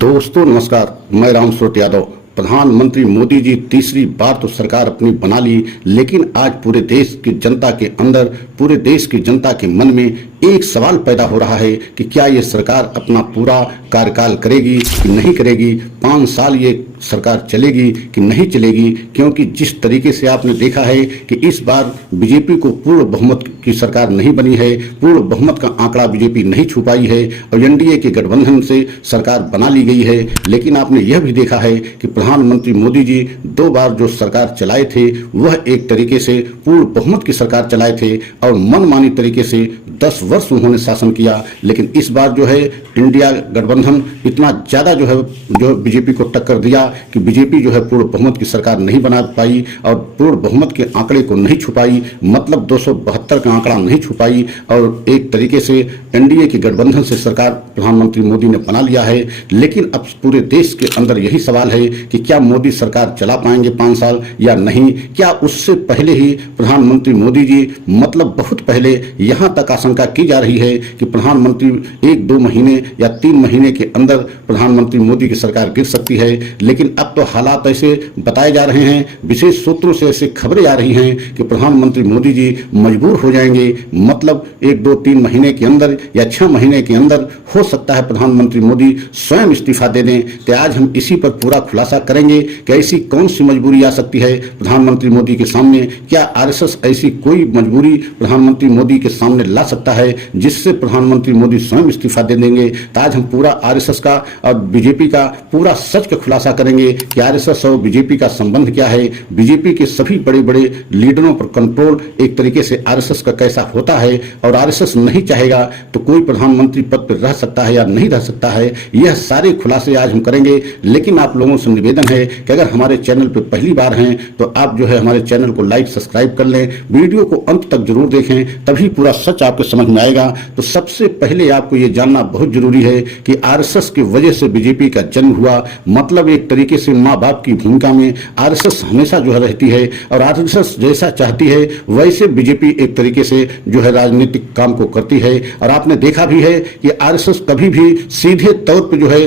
दोस्तों नमस्कार, मैं राम सूरत यादव। प्रधानमंत्री मोदी जी तीसरी बार तो सरकार अपनी बना ली, लेकिन आज पूरे देश की जनता के अंदर, पूरे देश की जनता के मन में एक सवाल पैदा हो रहा है कि क्या ये सरकार अपना पूरा कार्यकाल करेगी कि नहीं करेगी। 5 साल ये सरकार चलेगी कि नहीं चलेगी, क्योंकि जिस तरीके से आपने देखा है कि इस बार बीजेपी को पूर्ण बहुमत की सरकार नहीं बनी है, पूर्ण बहुमत का आंकड़ा बीजेपी नहीं छू पाई है और एनडीए के गठबंधन से सरकार बना ली गई है। लेकिन आपने यह भी देखा है कि प्रधानमंत्री मोदी जी 2 बार जो सरकार चलाए थे वह एक तरीके से पूर्ण बहुमत की सरकार चलाए थे और मनमानी तरीके से 10 वर्ष उन्होंने शासन किया। लेकिन इस बार जो है इंडिया गठबंधन इतना ज्यादा जो बीजेपी को टक्कर दिया कि बीजेपी जो है पूर्ण बहुमत की सरकार नहीं बना पाई और पूर्ण बहुमत के आंकड़े को नहीं छुपाई, मतलब 272 का आंकड़ा नहीं छुपाई और एक तरीके से एनडीए के गठबंधन से सरकार प्रधानमंत्री मोदी ने बना लिया है। लेकिन अब पूरे देश के अंदर यही सवाल है कि क्या मोदी सरकार चला पाएंगे 5 साल या नहीं। क्या उससे पहले ही प्रधानमंत्री मोदी जी, मतलब बहुत पहले यहां तक आशंका की जा रही है कि प्रधानमंत्री 1-2 महीने या 3 महीने के अंदर प्रधानमंत्री मोदी की सरकार गिर सकती है। लेकिन अब तो हालात ऐसे बताए जा रहे हैं, विशेष सूत्रों से ऐसे खबरें आ रही हैं कि प्रधानमंत्री मोदी जी मजबूर हो जाएंगे, मतलब 1-2-3 महीने के अंदर या 6 महीने के अंदर हो सकता है प्रधानमंत्री मोदी स्वयं इस्तीफा दे दें। तो आज हम इसी पर पूरा खुलासा करेंगे कि ऐसी कौन सी मजबूरी आ सकती है प्रधानमंत्री मोदी के सामने। क्या आरएसएस ऐसी कोई मजबूरी प्रधानमंत्री मोदी के सामने ला सकता है जिससे प्रधानमंत्री मोदी स्वयं इस्तीफा दे देंगे। तो आज हम पूरा आरएसएस का और बीजेपी का पूरा सच का खुलासा करेंगे कि आरएसएस और बीजेपी का संबंध क्या है, बीजेपी के सभी बड़े बड़े लीडरों पर कंट्रोल एक तरीके से आरएसएस का कैसा होता है और आरएसएस नहीं चाहेगा तो कोई प्रधानमंत्री पद पर रह सकता है या नहीं रह सकता है। यह सारे खुलासे आज हम करेंगे। लेकिन आप लोगों से निवेदन है कि अगर हमारे चैनल पर पहली बार हैं तो आप जो है हमारे चैनल को लाइक सब्सक्राइब कर लें, वीडियो को अंत तक जरूर देखें, तभी पूरा सच आपको समझ में आएगा। तो सबसे पहले आपको यह जानना बहुत जरूरी है कि आरएसएस की वजह से बीजेपी का जन्म हुआ, मतलब एक तरीके से माँ बाप की भूमिका में आरएसएस हमेशा जो है रहती है और आरएसएस जैसा चाहती है वैसे बीजेपी एक तरीके से जो है राजनीतिक काम को करती है। और आपने देखा भी है कि आरएसएस कभी भी सीधे तौर पर जो है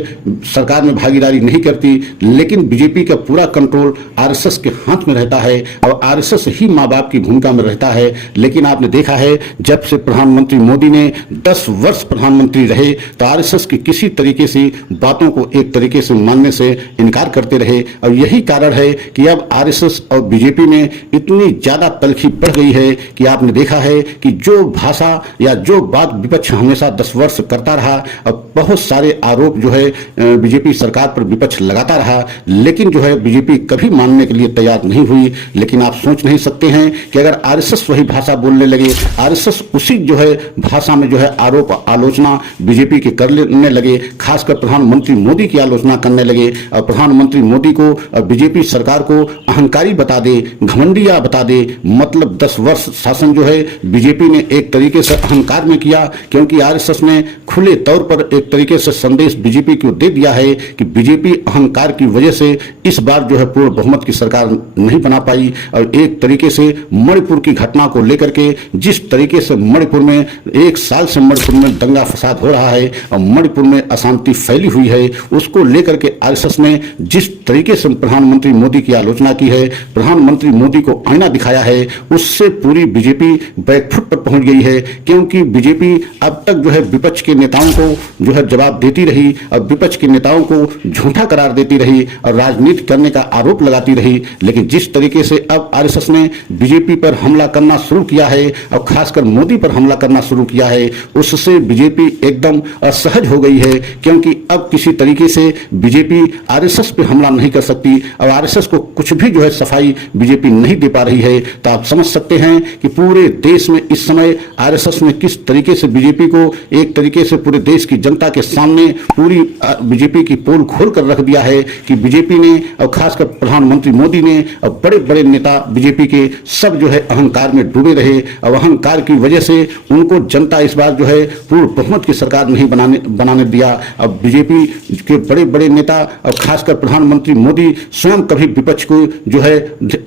सरकार में भागीदारी नहीं करती, लेकिन बीजेपी का पूरा कंट्रोल आरएसएस के हाथ में रहता है और आरएसएस ही माँ बाप की भूमिका में रहता है। लेकिन आपने देखा है जब से प्रधानमंत्री मोदी ने 10 वर्ष प्रधानमंत्री रहे तो आरएसएस की किसी तरीके से बातों को एक तरीके से मानने से इनकार करते रहे और यही कारण है कि अब आरएसएस और बीजेपी में इतनी ज्यादा तलखी बढ़ गई है कि आपने देखा है कि जो भाषा या जो बात विपक्ष हमेशा 10 वर्ष करता रहा और बहुत सारे आरोप जो है बीजेपी सरकार पर विपक्ष लगाता रहा, लेकिन जो है बीजेपी कभी मानने के लिए तैयार नहीं हुई। लेकिन आप सोच नहीं सकते हैं कि अगर आरएसएस वही भाषा बोलने लगे, आरएसएस उसी जो है भाषा में जो है आरोप आलोचना बीजेपी के करने लगे, खासकर प्रधानमंत्री मोदी की आलोचना करने लगे और प्रधानमंत्री मोदी को और बीजेपी सरकार को अहंकारी बता दे, घमंडिया बता दे, मतलब 10 वर्ष शासन जो है बीजेपी ने एक तरीके से अहंकार में किया, क्योंकि आरएसएस ने खुले तौर पर एक तरीके से संदेश बीजेपी को दे दिया है कि बीजेपी अहंकार की वजह से इस बार जो है पूर्ण बहुमत की सरकार नहीं बना पाई। और एक तरीके से मणिपुर की घटना को लेकर के जिस तरीके से मणिपुर में 1 साल से मणिपुर में दंगा फसाद हो रहा है और मणिपुर में अशांति फैली हुई है, उसको लेकर के आरएसएस ने जिस तरीके से प्रधानमंत्री मोदी की आलोचना की है, प्रधानमंत्री मोदी को आईना दिखाया है, उससे पूरी बीजेपी बैकफुट पर पहुंच गई है। क्योंकि बीजेपी अब तक जो है विपक्ष के नेताओं को जो है जवाब देती रही और विपक्ष के नेताओं को झूठा करार देती रही और राजनीति करने का आरोप लगाती रही। लेकिन जिस तरीके से अब आरएसएस ने बीजेपी पर हमला करना शुरू किया है और खासकर मोदी पर हमला करना शुरू किया है, उससे बीजेपी एकदम असहज हो गई है। क्योंकि अब किसी तरीके से बीजेपी आरएसएस पे हमला नहीं कर सकती और आरएसएस को कुछ भी जो है सफाई बीजेपी नहीं दे पा रही है। तो आप समझ सकते हैं कि पूरे देश में इस समय आरएसएस ने किस तरीके से बीजेपी को एक तरीके से पूरे देश की जनता के सामने पूरी बीजेपी की पोल खोल कर रख दिया है कि बीजेपी ने और खासकर प्रधानमंत्री मोदी ने और बड़े बड़े नेता बीजेपी के सब जो है अहंकार में डूबे रहे और अहंकार की वजह से उनको उनको जनता इस बार जो है पूर्ण बहुमत की सरकार नहीं बनाने दिया। अब बीजेपी के बड़े बड़े नेता और खासकर प्रधानमंत्री मोदी स्वयं कभी विपक्ष को जो है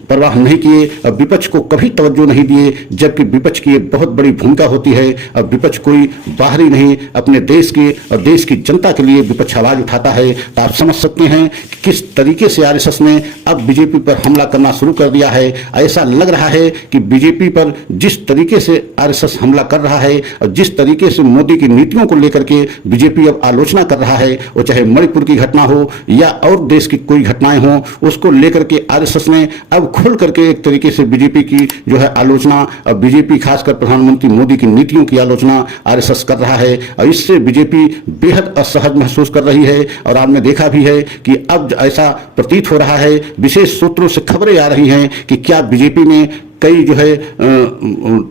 परवाह नहीं किए और विपक्ष को कभी तवज्जो नहीं दिए, जबकि विपक्ष की एक बहुत बड़ी भूमिका होती है। और विपक्ष कोई बाहरी नहीं, अपने देश के और देश की जनता के लिए विपक्ष आवाज उठाता है। तो आप समझ सकते हैं कि किस तरीके से आरएसएस ने अब बीजेपी पर हमला करना शुरू कर दिया है। ऐसा लग रहा है कि बीजेपी पर जिस तरीके से आरएसएस हमला कर रहा है और जिस तरीके से मोदी की नीतियों को लेकर के बीजेपी अब आलोचना कर रहा है, वो चाहे मणिपुर की घटना हो या और देश की कोई घटनाएं हो, उसको लेकर के आरएसएस ने अब खुल करके एक तरीके से बीजेपी की जो है आलोचना और बीजेपी खासकर प्रधानमंत्री मोदी की नीतियों की आलोचना आरएसएस कर रहा है। और इससे बीजेपी बेहद असहज महसूस कर रही है। और आपने देखा भी है कि अब ऐसा प्रतीत हो रहा है, विशेष सूत्रों से खबरें आ रही हैं कि क्या बीजेपी में कई जो है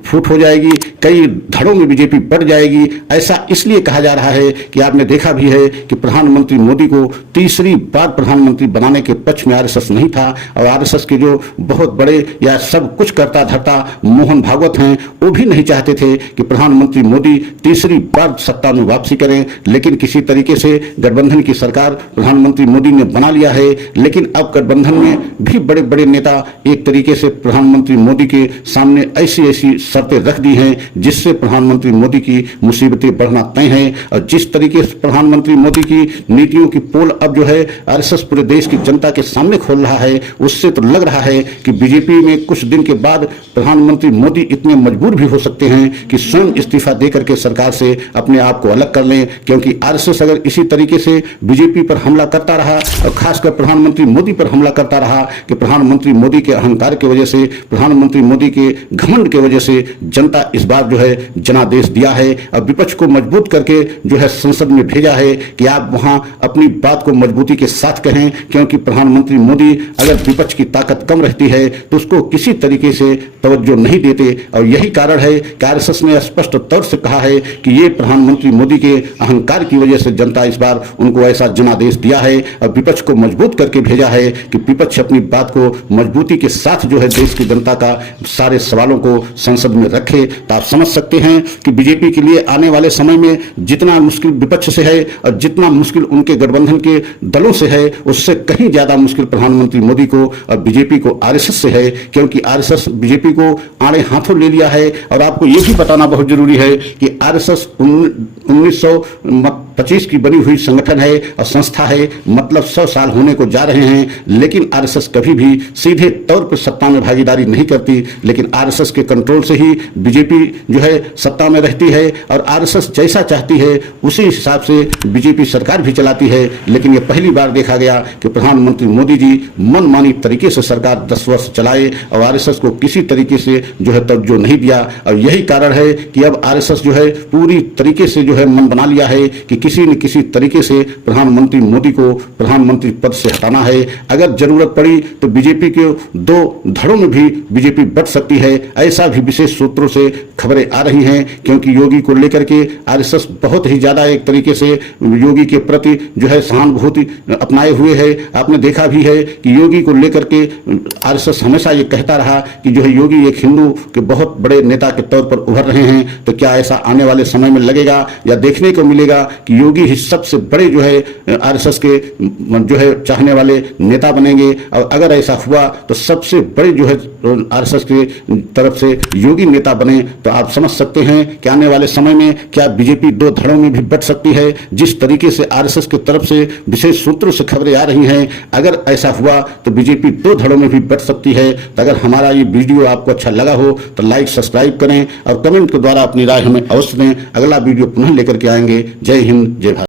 फूट हो जाएगी, कई धड़ों में बीजेपी बढ़ जाएगी। ऐसा इसलिए कहा जा रहा है कि आपने देखा भी है कि प्रधानमंत्री मोदी को तीसरी बार प्रधानमंत्री बनाने के पक्ष में आरएसएस नहीं था। और आरएसएस के जो बहुत बड़े या सब कुछ करता धरता मोहन भागवत हैं, वो भी नहीं चाहते थे कि प्रधानमंत्री मोदी तीसरी बार सत्ता में वापसी करें। लेकिन किसी तरीके से गठबंधन की सरकार प्रधानमंत्री मोदी ने बना लिया है। लेकिन अब गठबंधन में भी बड़े बड़े नेता एक तरीके से प्रधानमंत्री मोदी के सामने ऐसी ऐसी शर्तें रख दी हैं जिससे प्रधानमंत्री मोदी की मुसीबतें बढ़ना तय हैं। और जिस तरीके से प्रधानमंत्री मोदी की नीतियों की पोल अब जो है आरएसएस पूरे देश की जनता के सामने खोल रहा है, उससे तो लग रहा है कि बीजेपी में कुछ दिन के बाद प्रधानमंत्री मोदी इतने मजबूर भी हो सकते हैं कि स्वयं इस्तीफा देकर के सरकार से अपने आप को अलग कर लें। क्योंकि आरएसएस अगर इसी तरीके से बीजेपी पर हमला करता रहा और खासकर प्रधानमंत्री मोदी पर हमला करता रहा कि प्रधानमंत्री मोदी के अहंकार की वजह से, प्रधानमंत्री मोदी के घमंड की वजह से जनता इस बार जो है जनादेश दिया है और विपक्ष को मजबूत करके जो है संसद में भेजा है कि आप वहां अपनी बात को मजबूती के साथ कहें। क्योंकि प्रधानमंत्री मोदी अगर विपक्ष की ताकत कम रहती है तो उसको किसी तरीके से तवज्जो नहीं देते। और यही कारण है कि आरएसएस ने स्पष्ट तौर से कहा है कि ये प्रधानमंत्री मोदी के अहंकार की वजह से जनता इस बार उनको ऐसा जनादेश दिया है और विपक्ष को मजबूत करके भेजा है कि विपक्ष अपनी बात को मजबूती के साथ जो है देश की जनता का सारे सवालों को संसद में रखे। तो आप समझ सकते हैं कि बीजेपी के लिए आने वाले समय में जितना मुश्किल विपक्ष से है और जितना मुश्किल उनके गठबंधन के दलों से है, उससे कहीं ज्यादा मुश्किल प्रधानमंत्री मोदी को और बीजेपी को आरएसएस से है। क्योंकि आरएसएस बीजेपी को आड़े हाथों ले लिया है। और आपको यह भी बताना बहुत जरूरी है कि आरएसएस 1925 की बनी हुई संगठन है और संस्था है, मतलब 100 साल होने को जा रहे हैं। लेकिन आरएसएस कभी भी सीधे तौर पर सत्ता में भागीदारी नहीं करती, लेकिन आरएसएस के कंट्रोल से ही बीजेपी जो है सत्ता में रहती है। और आरएसएस जैसा चाहती है उसी हिसाब से बीजेपी सरकार भी चलाती है। लेकिन यह पहली बार देखा गया कि प्रधानमंत्री मोदी जी मनमानी तरीके से सरकार 10 वर्ष चलाए और आरएसएस को किसी तरीके से जो है तवज्जो नहीं दिया। और यही कारण है कि अब आरएसएस जो है पूरी तरीके से जो है मन बना लिया है कि किसी न किसी तरीके से प्रधानमंत्री मोदी को प्रधानमंत्री पद से हटाना है। अगर जरूरत पड़ी तो बीजेपी के 2 धड़ों में भी बीजेपी बढ़ सकती है। ऐसा भी विशेष सूत्रों से खबरें आ रही हैं। क्योंकि योगी को लेकर के आरएसएस बहुत ही ज्यादा एक तरीके से योगी के प्रति जो है सहानुभूति अपनाए हुए है। आपने देखा भी है कि योगी को लेकर के आरएसएस हमेशा ये कहता रहा कि जो है योगी एक हिंदू के बहुत बड़े नेता के तौर पर उभर रहे हैं। तो क्या ऐसा आने वाले समय में लगेगा या देखने को मिलेगा कि योगी ही सबसे बड़े जो है आरएसएस के जो है चाहने वाले नेता बनेंगे? और अगर ऐसा हुआ तो सबसे बड़े जो है आरएसएस के तरफ से योगी नेता बने तो आप समझ सकते हैं कि आने वाले समय में क्या बीजेपी 2 धड़ों में भी बढ़ सकती है। जिस तरीके से आरएसएस की तरफ से विशेष सूत्रों से खबरें आ रही हैं, अगर ऐसा हुआ तो बीजेपी 2 धड़ों में भी बढ़ सकती है। तो अगर हमारा ये वीडियो आपको अच्छा लगा हो तो लाइक सब्सक्राइब करें और कमेंट के द्वारा अपनी राय हमें अवश्य दें। अगला वीडियो पुनः लेकर के आएंगे। जय हिंद, जय भारत।